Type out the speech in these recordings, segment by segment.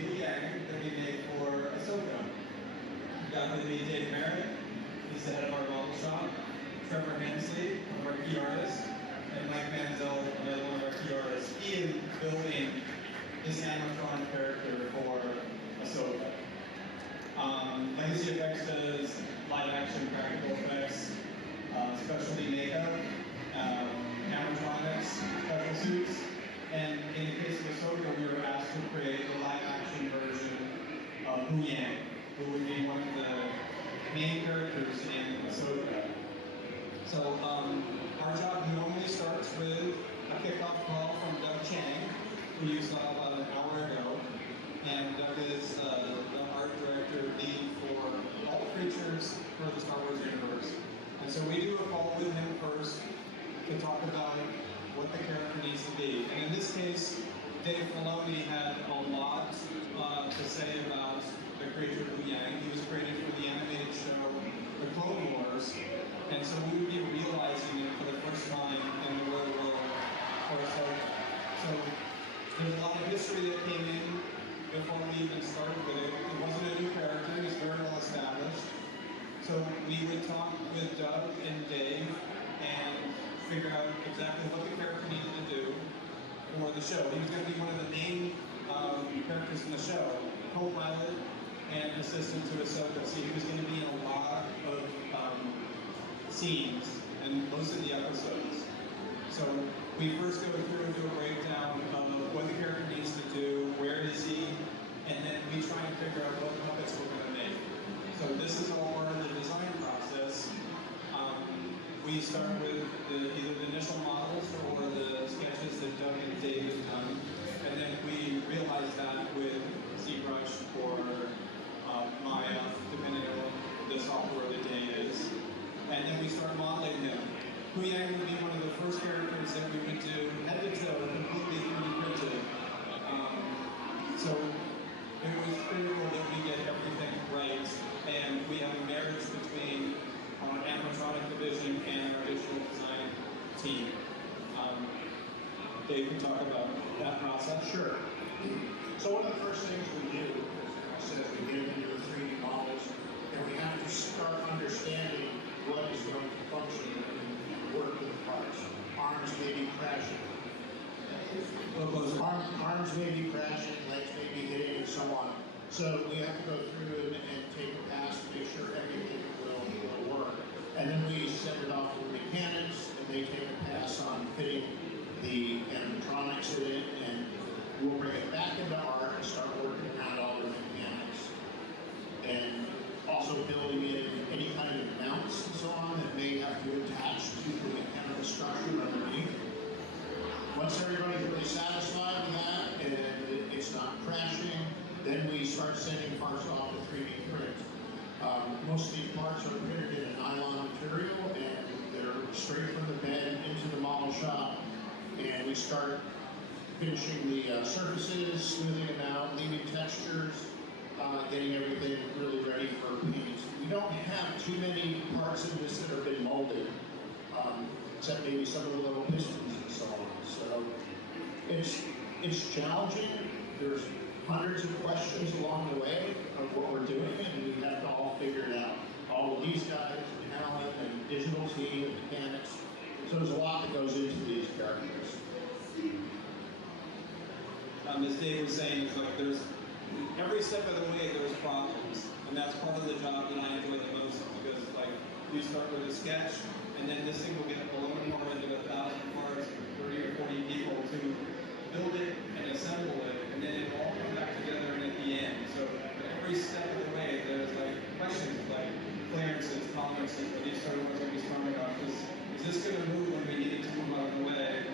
Huyang that we made for Ahsoka. We got with me Dave Merritt, he's the head of our model shop, Trevor Hensley, one of our key artists, and Mike Manzel, another one of our key artists. He is building this animatronic character for Ahsoka. Legacy Effects does live action practical effects, specialty makeup, animatronics, special suits, and in the case of Ahsoka, we were asked to create a live action version of Huyang, who would be one of the main characters in Ahsoka. So our job normally starts with a kickoff call from Doug Chang, who you saw about an hour ago. And Doug is the art director lead for all the creatures for the Star Wars universe. And so we do a call with him first to talk about what the character needs to be. And in this case, Dave Filoni had a lot to say about the creature Huyang. He was created for the animated show The Clone Wars. And so we would be realizing it for the first time in the real world for Ahsoka. So there's a lot of history that came in before we even started with it. It wasn't a new character, it was very well established. So we would talk with Doug and Dave and figure out exactly what the character needed to do for the show. He was going to be one of the main characters in the show, co-pilot and assistant to Ahsoka. So he was going to be in a lot of scenes and most of the episodes. So we first go through and do a breakdown of what the character needs to do, where is he, and then we try and figure out what puppets we're going to make. So this is all part of the design process. We start with either the initial models or the sketches that Doug and Dave have done, and then we realize that with ZBrush or Maya, depending on what the software of the day is. And then we start modeling him. Huyang would be one of the first characters that we would do head to toe, completely 3D printed. So it was critical that we get everything right, and we have a marriage between our animatronic division and our visual design team. Dave can talk about that process. Sure. So one of the first things we do, as I said, we get into the 3D models, and we have to start understanding what is going to function and work with the parts. Arms may be crashing. Arms may be crashing, legs may be hitting, and so on. So we have to go through and take a pass to make sure everything will work. And then we send it off to the mechanics, and they take a pass on fitting the animatronics in it, and we'll bring it back into art and start working around all the mechanics. And also building in any kind of mounts and so on that may have to attach to the mechanical structure underneath. Once everybody's really satisfied with that and it's not crashing, then we start sending parts off to 3D print. Most of these parts are printed in a nylon material, and they're straight from the bed into the model shop, and we start finishing the surfaces, smoothing them out, leaving textures, getting everything really ready for paint. We don't have too many parts in this that have been molded, except maybe some of the little pistons and so on. So it's challenging. There's hundreds of questions along the way of what we're doing, and we have to all figure it out. All of these guys, and Alan, and digital team, and mechanics. So there's a lot that goes into these characters. As Dave was saying, it's like there's every step of the way there's problems, and that's part of the job that I enjoy the most, because like you start with a sketch, and then this thing will get blown apart into 1,000 parts, 30 or 40 people to build it and assemble it, and then it all comes back together and at the end. So at every step of the way, there's like questions like clearances, tolerances, are these certain ones going to be strong enough? Is this going to move when we need it to move out of the way?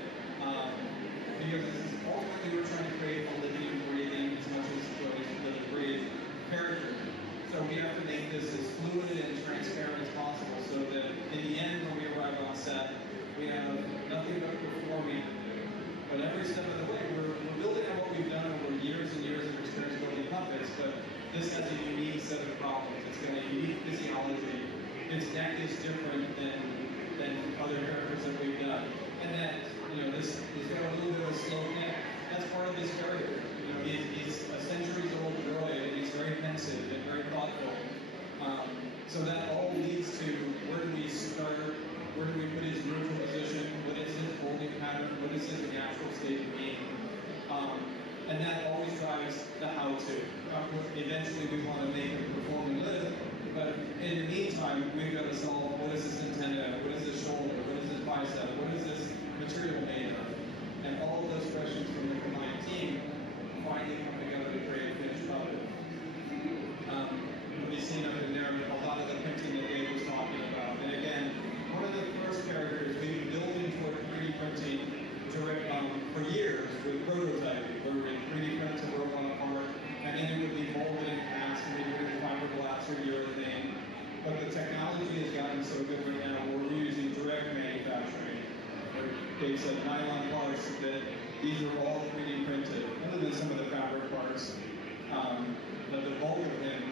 Because ultimately we're trying to create a living and breathing, as much as living and breathe, character. So we have to make this as fluid and transparent as possible, so that in the end, when we arrive on set, we have nothing but performing to do. But every step of the way, we're building on what we've done over years and years of experience building puppets, but this has a unique set of problems. It's got a unique physiology. Its neck is different than other characters that we've done. And then, this he's got a little bit of a slow neck. That's part of his character. He's a centuries thoughtful. So that all leads to where do we start, where do we put his neutral position, what is his holding pattern, what is his natural state of being. And that always drives the how-to. Eventually we want to make him perform and live, but in the meantime, we've got to solve what is this antenna, what is this shoulder, what is this bicep, what is this material made of? And all of those questions from the combined team finally come together to create a finished puppet. We've seen up in there a lot of the printing that Dave was talking about. And again, one of the first characters we've been building toward 3D printing for years with prototyping, where we 3D print to work on a part, and then it would be molded and cast, and we would do fiberglass or urethane. But the technology has gotten so good right now, where we're using direct manufacturing. Dave said nylon parts, that these are all 3D printed, other than some of the fabric parts. But the bulk of them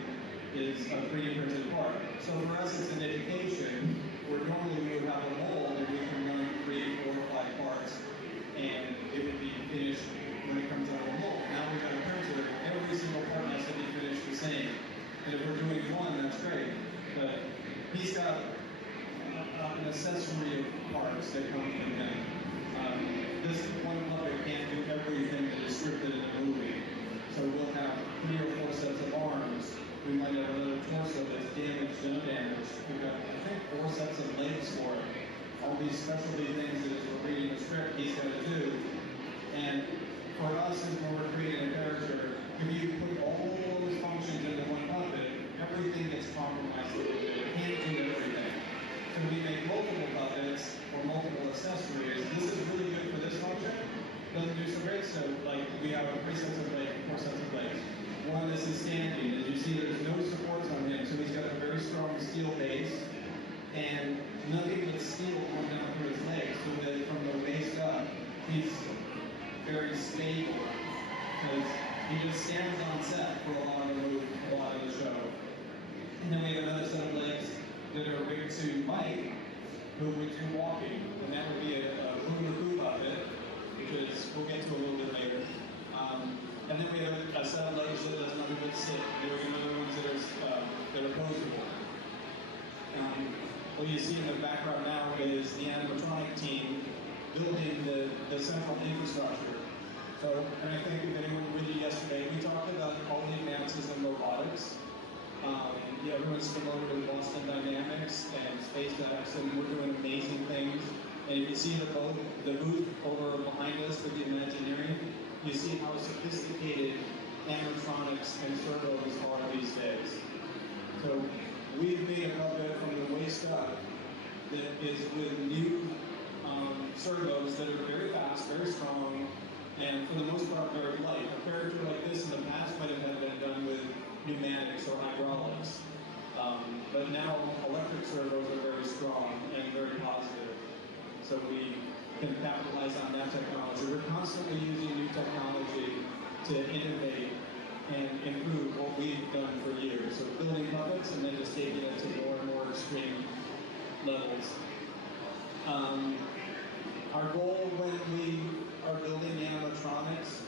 is a 3D printed part. So for us, it's an education where normally we would have a mold and we can run 3, 4, 5 parts, and it would be finished when it comes out of the mold. Now we've got a printer, every single part has to be finished the same. And if we're doing one, that's great. But he's got an accessory of parts that come from him. This one puppet can't do everything that is scripted in the movie. So we'll have 3 or 4 sets of arms. We might have another torso that's damaged, undamaged. We've got, I think, 4 sets of legs for it. All these specialty things that as we're reading the script, he's got to do. And for us, as when we're creating a character, if you put all those functions into one puppet, everything gets compromised a little bit. It can't do everything. So we make multiple puppets or multiple accessories. This is really good for this function. Doesn't do so great. So, like, we have 3 sets of legs, 4 sets of legs. One, this is standing. As you see, there's no supports on him, so he's got a very strong steel base, and nothing but steel coming down through his legs, so that from the waist up, he's very stable, because he just stands on set for a lot of the show. And then we have another set of legs that are rigged to Mike, who would do walking, and that would be a hula puppet, because we'll get to a little bit later. And then we have a set of legs that does nothing but sit. There are other ones that are posable. What you see in the background now is the animatronic team building the central infrastructure. So, and I think if anyone with you yesterday, we talked about all the advances in robotics. Everyone's familiar with Boston Dynamics and SpaceX, and we're doing amazing things. And if you see the booth over behind us with the Imagineering, you see how sophisticated animatronics and servos are these days. So we've made a puppet from the waist up that is with new servos that are very fast, very strong, and for the most part very light. A character like this in the past might have been done with pneumatics or hydraulics. But now electric servos are very strong and very positive. So we can capitalize on that technology. We're constantly using new technology to innovate and improve what we've done for years. So building puppets and then just taking it to more and more extreme levels. Our goal when we are building animatronics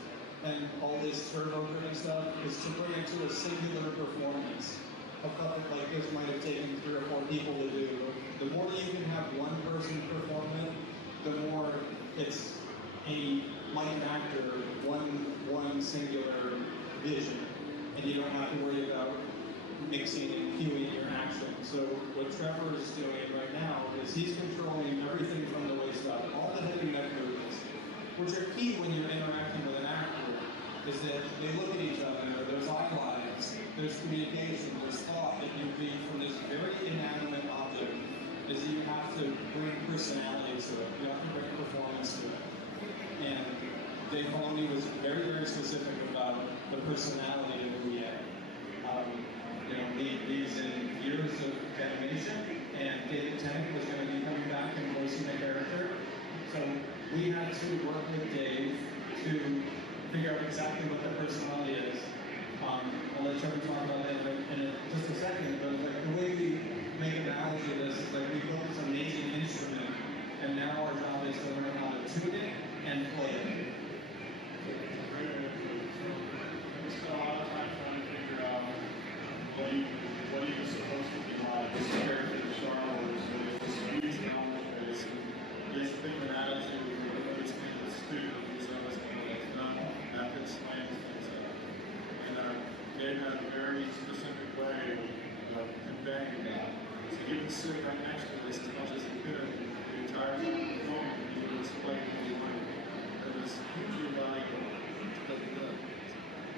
and all this servo-driven stuff is to bring it to a singular performance. A puppet like this might have taken 3 or 4 people to do. The more you can have one person perform it, the more it's a like an actor, one singular vision, and you don't have to worry about mixing and cueing your action. So what Trevor is doing right now is he's controlling everything from the waist up, all the head and neck movements, which are key when you're interacting with an actor, is that they look at each other, there's eye lines, there's communication, there's thought that you read from this very inanimate object, is that you have to bring personality to it, you have to bring performance to it. And Dave Filoni was very, very specific about the personality of Huyang. He's in years of animation, and David Tennant was going to be coming back and voicing the character. So we had to work with Dave to figure out exactly what the personality is. I'll let Trevor talk about that in just a second, but like, the way we make an analogy of this is like we built this amazing instrument, and now our job is to learn how to tune it and play it. We spent a lot of time trying to figure out what you can this character in Star Wars with this huge knowledge base. And he has a bit of an attitude where it's kind of stupid. He's always kind of like, no, that could slam things up. And Dave had a very specific way of conveying that. So he would sit right next to us as much as he could the entire film. He would explain what he learned. It was hugely valuable. But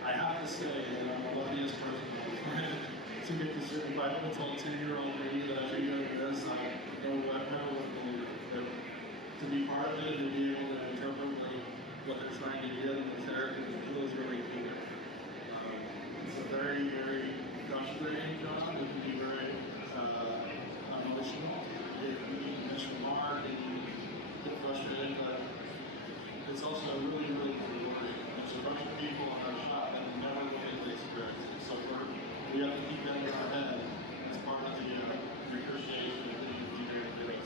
I have to say that I'm a luckiest person to get to sit by a 2-year-old me that I figure does know what I would believe. But to be part of it and to be able to interpret what they're trying to get in the character, it feels really cool. It's a very, very frustrating job. It can be very emotional. You can miss your mark and you get frustrated, but it's also really, really rewarding. There's a bunch of people on our shop that never look at the experience. So we have to keep that in our head as part of the appreciation of the experience.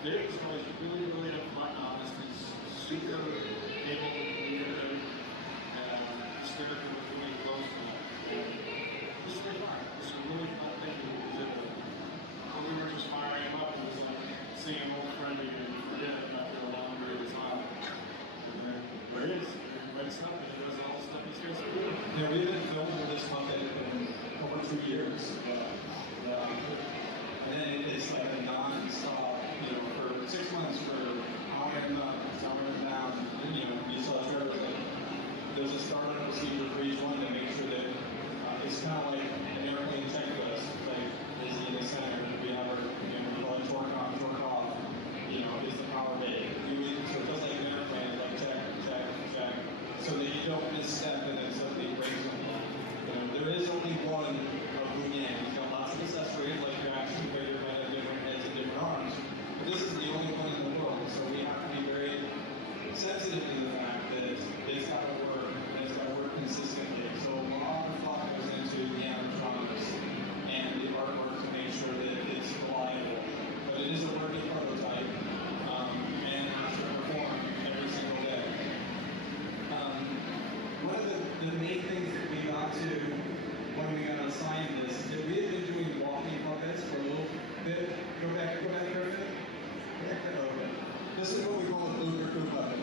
Dave's always really, really fun, honest. He's super able to communicate and just everything was really close to him. This is really fun. It's a really fun thing to do. When we were just firing him up, it was like seeing an old friend again and forget him after a long period of time. And then where he is, and when it's up, and he does all the stuff he's supposed to do. Yeah, we've been filming this Muppet over 2 years. And then it's like a non-stop, for 6 months for hour and down. And, you saw a trailer that there's a startup procedure for each one to make sure that it's kind of like an airplane checklist. It's like, is he in the center? We have our, we call it torque on, torque off. Is the power bay? So just like an airplane, like check, check, check. So that you don't misstep and then something breaks them. There is only one of Huyang. He's got lots of accessories, like your action figure might have different heads and different arms. But this is the only one in the world, so we have to be very sensitive to the fact that it's got to work, and it's got to work consistently. So a lot of thought goes into the animatronics and the artwork to make sure that it's reliable. But it is a working prototype, and it has to perform every single day. One of the main things that we got to when we got assigned this is that we had been doing walking puppets for a little bit. Go back, Griffin. This is what we call a boomer crew puppet.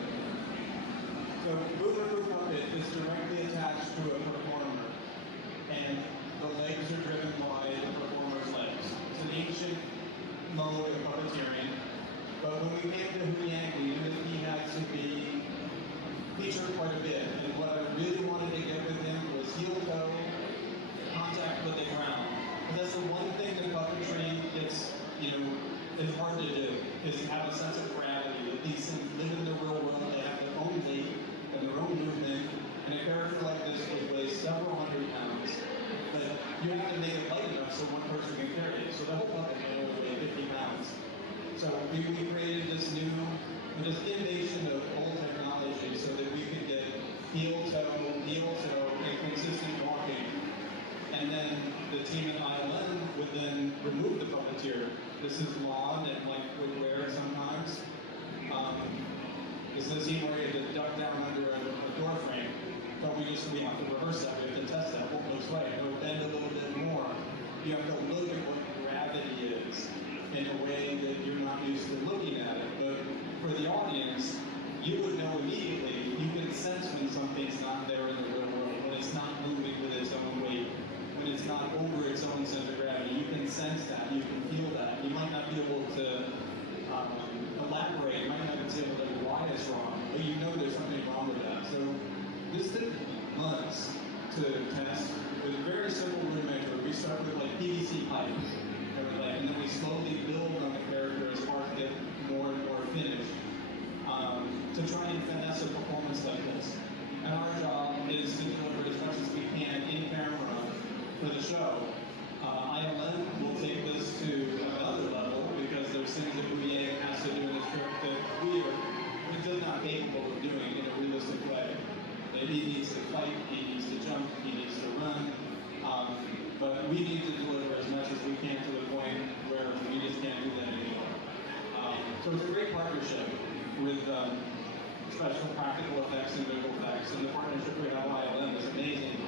So boomer crew puppet is directly attached to a performer, and the legs are driven by the performer's legs. It's an ancient mode of puppeteering, but when we came to Huyang, we knew that he had to be featured quite a bit, and what I really wanted to get with him was heel-toe contact with the ground. And that's the one thing that puppetry is hard to do, is to have a sense of gravity, that these things live in the real world, they have their own weight and their own movement, and a character like this would weigh several hundred pounds, but you have to make it light enough so one person can carry it. So the whole puppet may only weigh 50 pounds. So we created this innovation of old technology so that we could get heel-toe, and consistent walking. And then the team at ILM would then remove the puppeteer. This is Lon and Mike would wear it sometimes. This is a scene where you have to duck down under a door frame, but we have to reverse that. We have to test that. What looks right? It'll bend a little bit more. You have to look at what gravity is in a way that you're not used to looking at it. But for the audience, you would know immediately. You can sense when something's not there in the real world, when it's not moving with its own weight, when it's not over its own center of gravity. You can sense that. You can feel that. You might not be able to elaborate. You might not be able to tell why it's wrong, but you know there's something wrong with that. So this took months to test with a very simple rudimentary. We start with like PVC pipe, and then we slowly build on the character as parts get more and more finished to try and finesse a performance like this. And our job is to deliver as much as we can in camera for the show. ILM will take this to another level because there's things that Huyang has to do in the script that we are just not capable of doing in a realistic way. He needs to fight, he needs to jump, he needs to run, but we need to deliver as much as we can to the point where we just can't do that anymore. So it's a great partnership with special practical effects and visual effects, and the partnership we have with ILM is amazing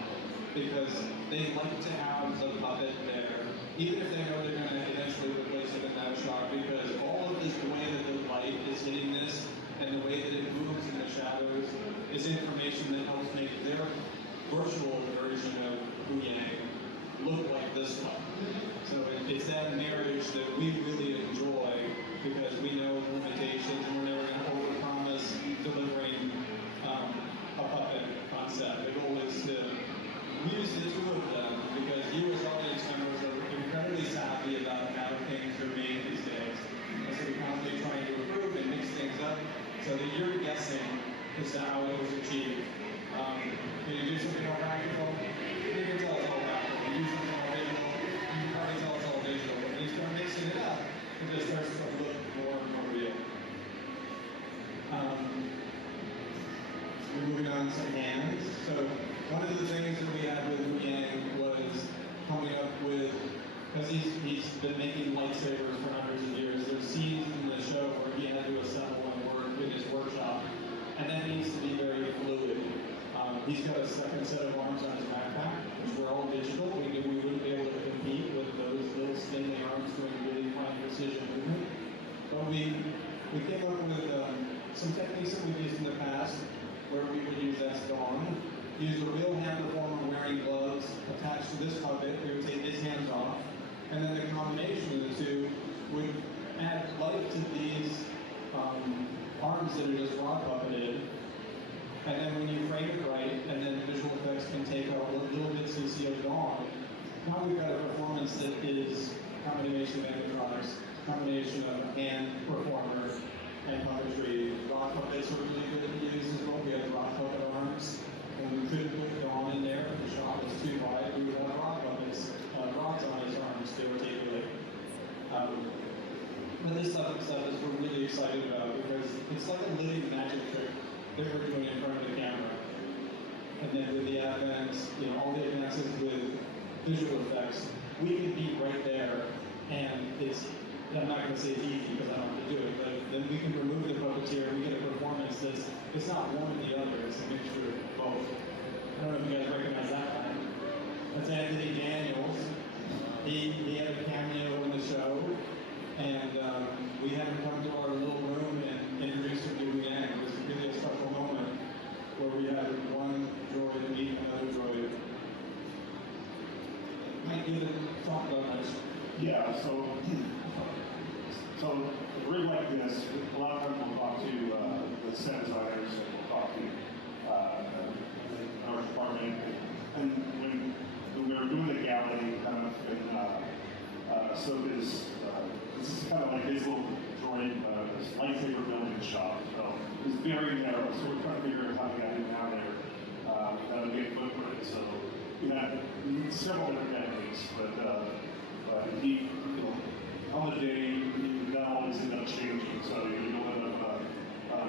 because they like to have the puppet there, even if they know they're going to eventually replace it in that shot, because all of this, the way that the light is hitting this and the way that it moves in the shadows is information that helps make their virtual version of Huyang look like this one. So it's that marriage that we really enjoy because we know the limitations and we're never going to overpromise delivering a puppet concept. The goal is to use the two of them because you as audience members are incredibly savvy about how things are made these days. And so we're constantly trying to improve and mix things up so that you're guessing as to how it was achieved. Can you do something more practical? You can tell it's all practical. You do something more visual, you can probably tell it's all visual. But when you start mixing it up, it just starts to look more and more real. We're moving on to some hands. So one of the things that we had with Huyang was coming up with, because he's been making lightsabers for hundreds of years, there's scenes in the show where he had to assemble and work in his workshop, and that needs to be very fluid. He's got a second set of arms on his backpack, which were all digital. We knew we wouldn't be able to compete with those little spindly arms doing really fine precision movement. But we came up with some techniques that we've used in the past where we would use S-Dawn, use a real hand performer wearing gloves attached to this puppet. We would take his hands off, and then the combination of the two would add life to these arms that are just raw puppeted. And then when you frame it right, and then visual effects can take out what little bits you see of Dawn, now we've got a performance that is a combination of animatronics, combination of hand performer and puppetry. Raw puppets are really good to use as well. We have raw puppet arms, and we couldn't put Dawn in there. If the shot was too wide, we would have raw puppets, rods on his arms to articulate. But this stuff is we're really excited about because it's like a living magic trick that we're doing in front of the camera. And then with the advent, all the advances with visual effects, we can be right there, and I'm not going to say it's easy because I don't have to do it, but then we can remove the puppeteer and we get a performance it's not one or the other, it's a mixture of both. I don't know if you guys recognize that guy. That's Anthony Daniels. He had a cameo in the show, and we had him come to our little room and introduce him to Huyang. It was really a special moment where we had one droid meet another droid. Might give it talk about this. Yeah, so a rig like this, a lot of times we'll talk to the set designers and we'll talk to our department. And when we were doing the galley kind of in Ahsoka's, this is kind of like his little droid, this lightsaber building shop. So it's very narrow, so we're trying to figure out how to get him down there without a big footprint. So we had several different techniques, but he, on the day, that always ended up changing, so you don't end up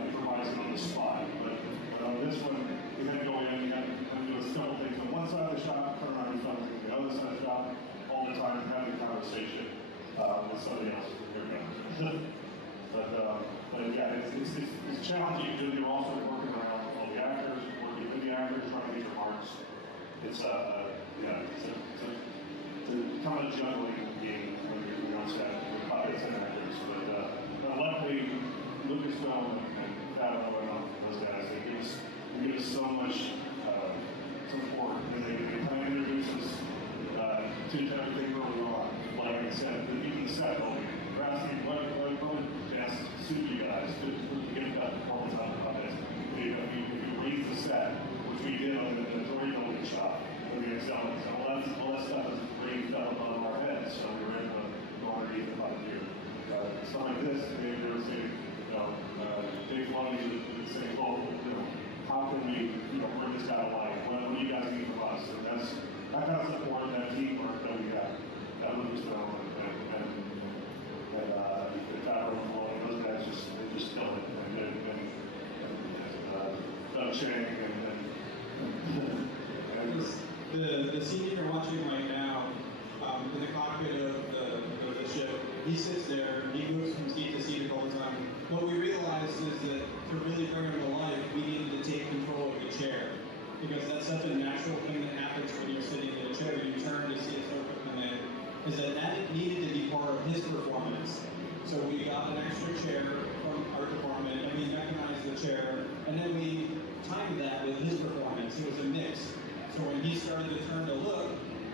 improvising on the spot. But on this one, we had to go in, we had to do several things on one side of the shop, turn around and do something on the other side of the shop, all the time, having a conversation with somebody else. But yeah, it's challenging because you're also working around all the actors, working with the actors, trying to get your marks. It's kind of a juggling game when you're on set with puppets and actors. But luckily, Lucasfilm and Pavilion and those guys, they give us so much support. They kind of introduce us to everything early on. Like I said, even the set building. We're asking what best suit you guys to get that performance out of the puppets. If you raise the set, which we did on the Tory building shop, with the excellence, all that stuff is raised up above our heads, so we were able to go underneath the puppeteer. Stuff like this, they were saying, Dave Lonnie would say, well, how can we, bring this guy to life? What do you guys need from us? And that's that kind of support, that teamwork that we have, that Lucasfilm and the Pavilion, those guys just kill it. And Doug Chang The scene you're watching right now, in the cockpit of the ship, he sits there, he moves from seat to seat all the time. What we realized is that to really bring him to life, we needed to take control of the chair. Because that's such a natural thing that happens when you're got an extra chair from our department, and we mechanized the chair, and then we timed that with his performance. It was a mix. So when he started to turn to look,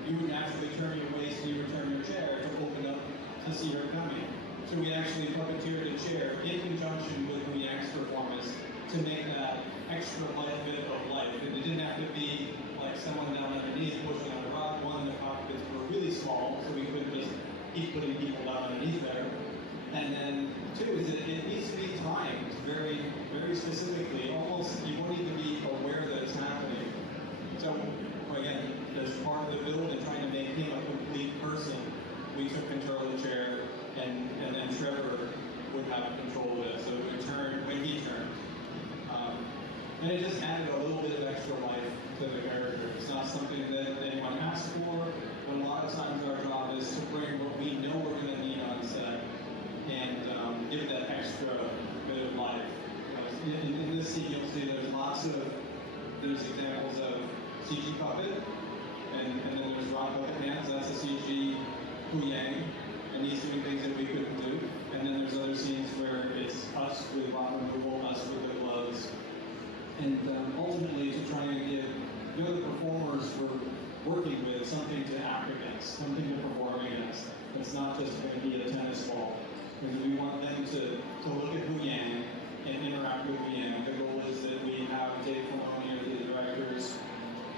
you would naturally turn your waist, you would turn your chair to open up to see her coming. So we actually puppeteered a chair in conjunction with Huyang's performance to make that extra light bit of life. And it didn't have to be like someone down underneath pushing on a rock. One, the cockpits were really small, so we couldn't just keep putting people down underneath there. And then two is that it needs to be timed very, very specifically. Almost, you won't need to be aware that it's happening. So again, as part of the build and trying to make him a complete person, we took control of the chair, and then Trevor would have control of it. So it would turn when he turned. And it just added a little bit of extra life to the character. It's not something that anyone asked for, but a lot of times our job is to bring what we know we're going to need on set and give that extra bit of life. In this scene, you'll see there's examples of CG puppet, and then there's rock puppet hands. That's a CG Huyang, and he's doing things that we couldn't do. And then there's other scenes where it's us with rock removal, us with the gloves, and ultimately to try and give the other performers we're working with something to act against, something to perform against. It's not just going to be a tennis ball. Because we want them to look at Huyang and interact with Huyang. The goal is that we have Dave Filoni, the directors,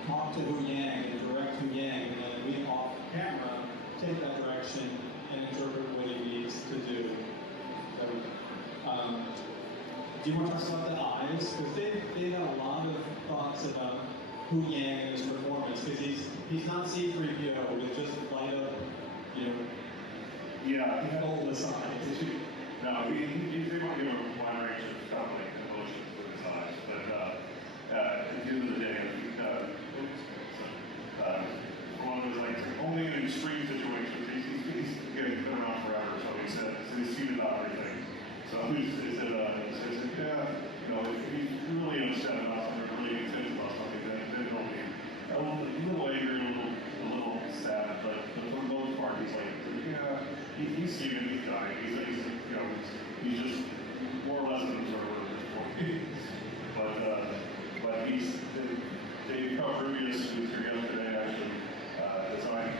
talk to Huyang and direct Huyang, and then we off camera take that direction and interpret what he needs to do. So, do you want to talk about the eyes? Because they had a lot of thoughts about Huyang and his performance. Because he's not C-3PO with just light up, Yeah. he had all this eyes. No, they want to give a wide range of kind of like emotions with his eyes, but at the end of the day, one of those like only in extreme situations, he's getting been around forever, so he said, he's seen about everything. So he said, yeah, if he's really upset about something, really intense about something, then he'll be a little angry, a little sad, but for the most part, he's like, yeah, he's seen it, he's dying, he's just more or less an observer at this point. But Dave Calrissian, who's here yesterday, actually designed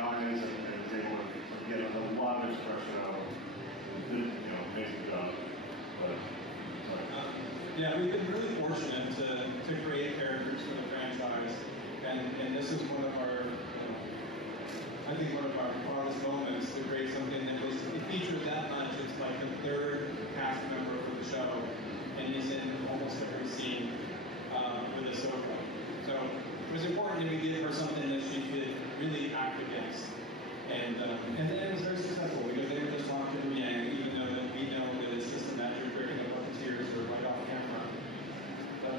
eyes and was able to get a lot of expression out of it. Amazing job. Yeah, we've been really fortunate to create characters for the franchise, and this is one of our, I think one of our proudest moments to create something that it features that much. It's like the third cast member for the show, and he's in almost every scene with Ahsoka. So it was important that we give her something that she could really act against. And then it was very successful because they were just talking to Huyang, even though that we know that it's just a matter of breaking the puppeteers or right off camera. But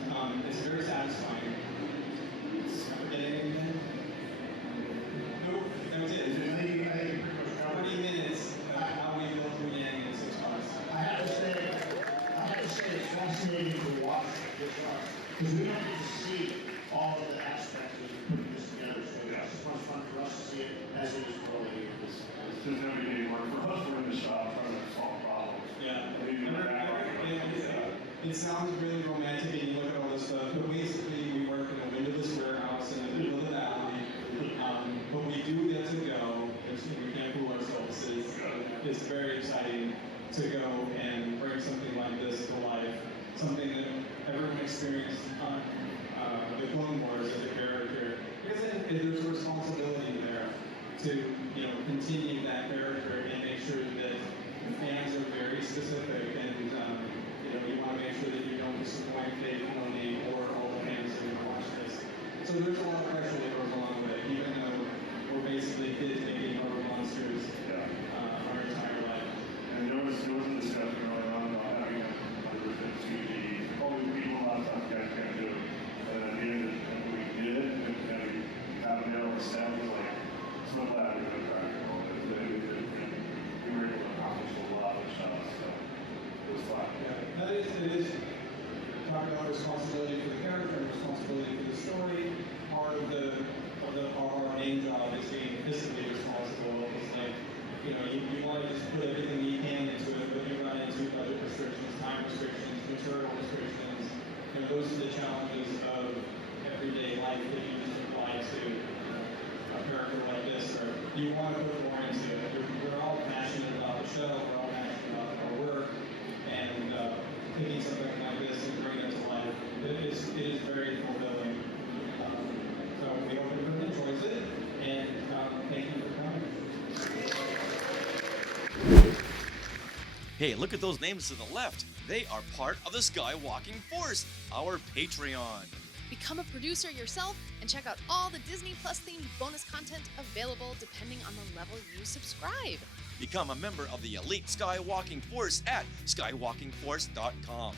it's very satisfying. Anything? Nope, that was it. I think you pretty much covered 40 minutes of how we built Huyang in 6 months. I have to say it's fascinating to watch this art, because we don't get to see all of the aspects of putting this together, so it's much fun for us to see it as it is for the It's just everyday work for us. We're in the shop trying to solve problems. Yeah. Yeah. It sounds really romantic and you look at all this stuff, but basically we work in a windowless warehouse in the middle of the valley. But we do get to go, we can't fool ourselves. It's very exciting to go and bring something like this to life. Something that everyone experienced on the Clone Wars as a character. Because there's a responsibility there to continue that character and make sure that the fans are very specific and you want to make sure that you don't disappoint Dave Filoni or all the fans that are going to watch this. So there's a lot of pressure that goes along with it, even though we're basically kids making horror monsters our entire life. And there was a discussion going on about having a CG. Only people a lot of times guys can't do it. And at the end, we did it, and we had them there on the set. It was like, so glad we were practical. We were able to accomplish a lot of shots, so it was fun. Yeah, it is talking about responsibility for the character and responsibility for the story. Part of our main job is being fiscally responsible. It's like, you want to just put everything you can into restrictions, time restrictions, material restrictions. You know, those are the challenges of everyday life that you just apply to a character like this, or you want to put more into it. We're all passionate about the show, we're all passionate about our work, and picking something like this and bringing it to life, it is very fulfilling. So we hope everyone enjoys it, and thank you for coming. Hey, look at those names to the left. They are part of the Skywalking Force, our Patreon. Become a producer yourself and check out all the Disney Plus themed bonus content available depending on the level you subscribe. Become a member of the elite Skywalking Force at skywalkingforce.com.